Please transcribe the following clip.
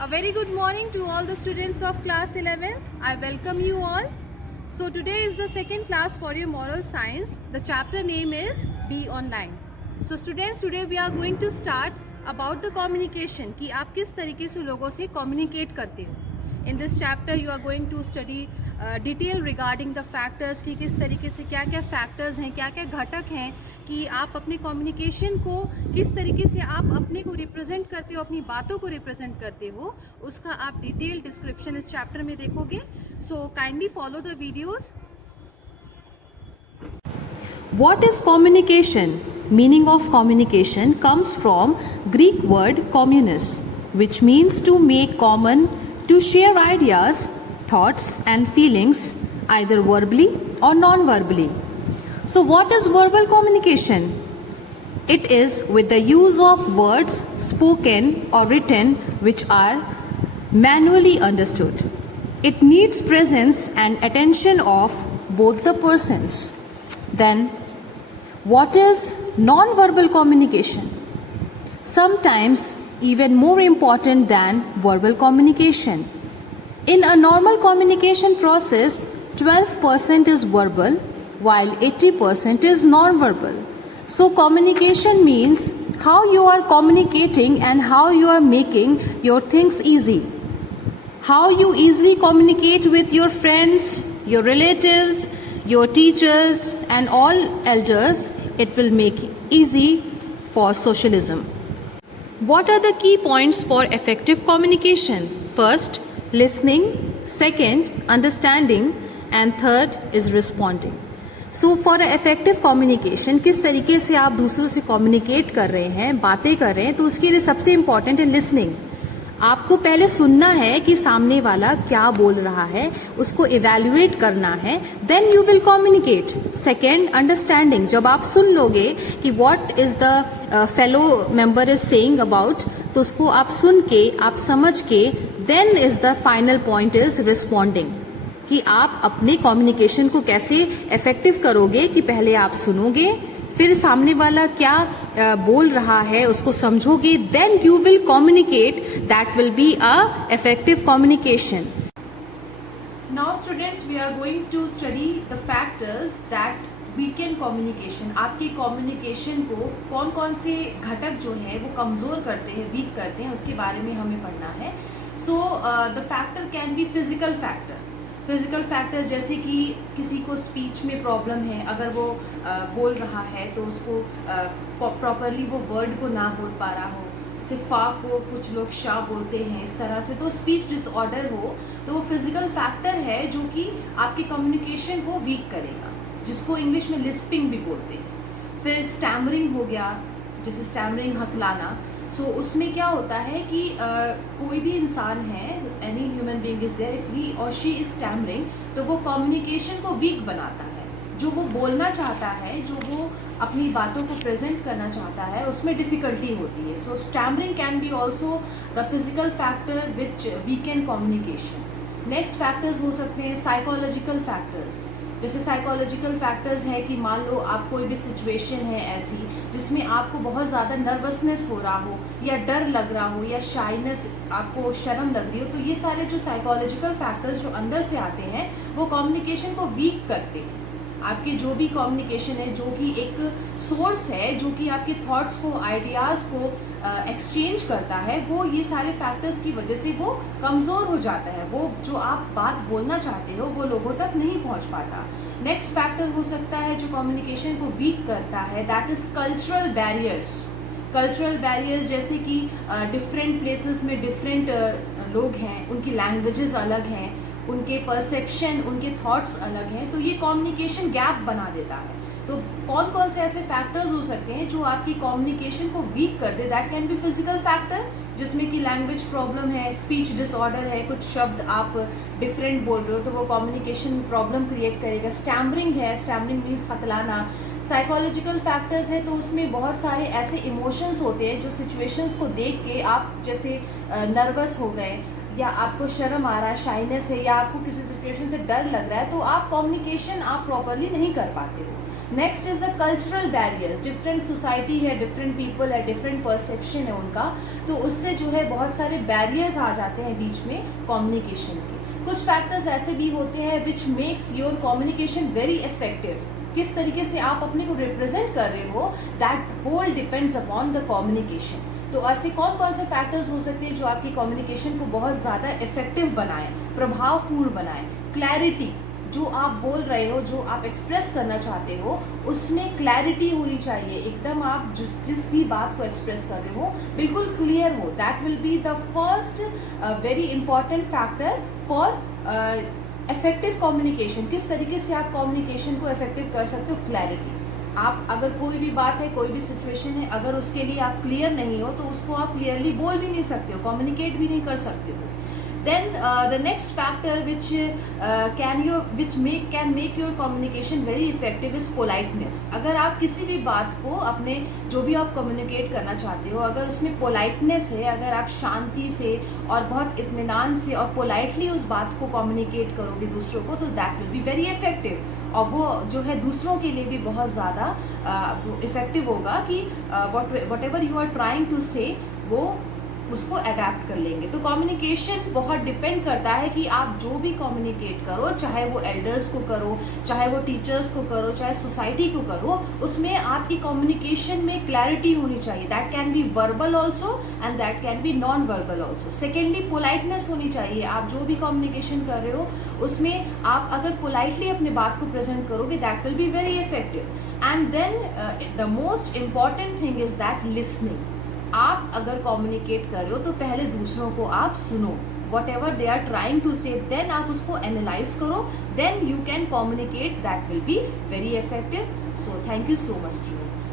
A very good morning to all the students of class 11. I welcome you all. So today is the second class for your moral science. The chapter name is Be Online. So students, today we are going to start about the communication कि आप किस तरीके से लोगों से communicate करते हो. In this chapter you are going to study detail regarding the factors कि किस तरीके से क्या क्या factors हैं, क्या क्या घटक हैं कि आप अपने communication को किस तरीके से आप अपने को represent करते हो, अपनी बातों को represent करते हो, उसका आप detail description इस chapter में देखोगे. So kindly follow the videos. What is communication? Meaning of communication comes from Greek word communis, which means to make common, to share ideas, thoughts and feelings either verbally or non-verbally. So what is verbal communication? It is with the use of words spoken or written which are manually understood. It needs presence and attention of both the persons. Then what is non-verbal communication? Sometimes even more important than verbal communication. In a normal communication process, 12% is verbal while 80% is non-verbal. So communication means how you are communicating and how you are making your things easy. How you easily communicate with your friends, your relatives, your teachers and all elders, it will make it easy for socialism. What are the key points for effective communication? First, listening. Second, understanding. And third is responding. So for effective communication, किस तरीके से आप दूसरों से communicate कर रहे हैं, बातें कर रहे हैं, तो उसके लिए सबसे important है listening. आपको पहले सुनना है कि सामने वाला क्या बोल रहा है, उसको इवैल्यूएट करना है, then you will communicate. Second, understanding. जब आप सुन लोगे कि what is the fellow member is saying about, तो उसको आप सुन के, आप समझ के, then is the final point is responding कि आप अपने कम्युनिकेशन को कैसे इफेक्टिव करोगे कि पहले आप सुनोगे, फिर सामने वाला क्या बोल रहा है उसको समझोगे, then you will communicate. That will be a effective communication. Now students, we are going to study the factors that weaken communication. आपकी communication को कौन कौन से घटक जो हैं वो कमज़ोर करते हैं, वीक करते हैं, उसके बारे में हमें पढ़ना है. So the factor can be physical factor. Physical factor जैसे कि किसी को स्पीच में प्रॉब्लम है, अगर वो बोल रहा है तो उसको प्रॉपरली वो वर्ड को ना बोल पा रहा हो, सिफा को कुछ लोग शाह बोलते हैं, इस तरह से, तो स्पीच डिसऑर्डर हो, तो वो फिज़िकल फैक्टर है जो कि आपके कम्युनिकेशन को वीक करेगा, जिसको इंग्लिश में लिस्पिंग भी बोलते हैं. फिर स्टैमरिंग हो गया, जैसे स्टैमरिंग हकलाना. सो उसमें क्या होता है कि कोई भी इंसान है, any human being is there, if he और शी इज स्टैमरिंग, तो वो कम्युनिकेशन को वीक बनाता है. जो वो बोलना चाहता है, जो वो अपनी बातों को प्रेजेंट करना चाहता है, उसमें डिफ़िकल्टी होती है. So stammering can be also the physical factor which weaken communication. Next factors हो सकते हैं साइकोलॉजिकल फैक्टर्स. जैसे साइकोलॉजिकल फैक्टर्स है कि मान लो आप कोई भी सिचुएशन है ऐसी जिसमें आपको बहुत ज़्यादा नर्वसनेस हो रहा हो, या डर लग रहा हो, या शाइनेस, आपको शर्म लग रही हो, तो ये सारे जो साइकोलॉजिकल फैक्टर्स जो अंदर से आते हैं वो कम्युनिकेशन को वीक करते हैं. आपके जो भी कम्युनिकेशन है, जो कि एक सोर्स है जो कि आपके थॉट्स को, आइडियाज़ को एक्सचेंज करता है, वो ये सारे फैक्टर्स की वजह से वो कमज़ोर हो जाता है. वो जो आप बात बोलना चाहते हो वो लोगों तक नहीं पहुंच पाता. नेक्स्ट फैक्टर हो सकता है जो कम्युनिकेशन को वीक करता है, that is cultural barriers. Cultural barriers जैसे कि डिफरेंट प्लेसेस में डिफरेंट लोग हैं, उनकी लैंग्वेजेस अलग हैं, उनके परसेप्शन, उनके थॉट्स अलग हैं, तो ये कम्युनिकेशन गैप बना देता है. तो कौन कौन से ऐसे फैक्टर्स हो सकते हैं जो आपकी कम्युनिकेशन को वीक कर दे? That can be physical factor, जिसमें कि लैंग्वेज प्रॉब्लम है, स्पीच डिसऑर्डर है, कुछ शब्द आप डिफरेंट बोल रहे हो तो वो कम्युनिकेशन प्रॉब्लम क्रिएट करेगा. स्टैमरिंग है, स्टैमरिंग मीन्स हकलाना. साइकोलॉजिकल फैक्टर्स है तो उसमें बहुत सारे ऐसे इमोशंस होते हैं जो सिचुएशंस को देख के आप जैसे नर्वस हो गए, या आपको शर्म आ रहा है, शाइनेस है, या आपको किसी सिचुएशन से डर लग रहा है, तो आप कम्युनिकेशन आप प्रॉपरली नहीं कर पाते हो. Next is the cultural barriers, different society है, डिफरेंट पीपल है, डिफरेंट परसेप्शन है उनका, तो उससे जो है बहुत सारे बैरियर्स आ जाते हैं बीच में कम्युनिकेशन के। कुछ फैक्टर्स ऐसे भी होते हैं which makes your communication very effective. किस तरीके से आप अपने को रिप्रेजेंट कर रहे हो, that whole depends upon the communication. तो ऐसे कौन कौन से फैक्टर्स हो सकते हैं जो आपकी कम्युनिकेशन को बहुत ज़्यादा इफेक्टिव बनाएं, प्रभावपूर्ण बनाएं। क्लैरिटी, जो आप बोल रहे हो, जो आप एक्सप्रेस करना चाहते हो, उसमें क्लैरिटी होनी चाहिए। एकदम आप जिस भी बात को एक्सप्रेस कर रहे हो बिल्कुल क्लियर हो। That will be the first very important factor for effective communication. किस तरीके से आप कम्युनिकेशन को इफेक्टिव कर सकते हो, क्लैरिटी। आप अगर कोई भी बात है, कोई भी सिचुएशन है, अगर उसके लिए आप क्लियर नहीं हो तो उसको आप क्लियरली बोल भी नहीं सकते हो, कम्युनिकेट भी नहीं कर सकते हो। Then the next factor which can make your communication very effective is politeness. अगर आप किसी भी बात को, अपने जो भी आप कम्युनिकेट करना चाहते हो, अगर उसमें पोलाइटनेस है, अगर आप शांति से और बहुत इत्मीनान से और पोलाइटली उस बात को कम्युनिकेट करोगे दूसरों को, तो that will be very effective. और वो जो है दूसरों के लिए भी बहुत ज़्यादा इफेक्टिव होगा कि what ever you are trying to say वो उसको अडेप्ट कर लेंगे। तो कम्युनिकेशन बहुत डिपेंड करता है कि आप जो भी कम्युनिकेट करो, चाहे वो एल्डर्स को करो, चाहे वो टीचर्स को करो, चाहे सोसाइटी को करो, उसमें आपकी कम्युनिकेशन में क्लैरिटी होनी चाहिए। That can B verbal also and that can B non verbal also. Secondly, politeness होनी चाहिए। आप जो भी कम्युनिकेशन कर रहे हो उसमें आप अगर पोलाइटली अपने बात को प्रेजेंट करोगे, that will be very effective. And then the most important thing is that listening. आप अगर कम्युनिकेट कर रहे हो तो पहले दूसरों को आप सुनो, what ever they are trying to say, then आप उसको एनालाइज करो, then you can communicate, that will be very effective. So thank you so much students.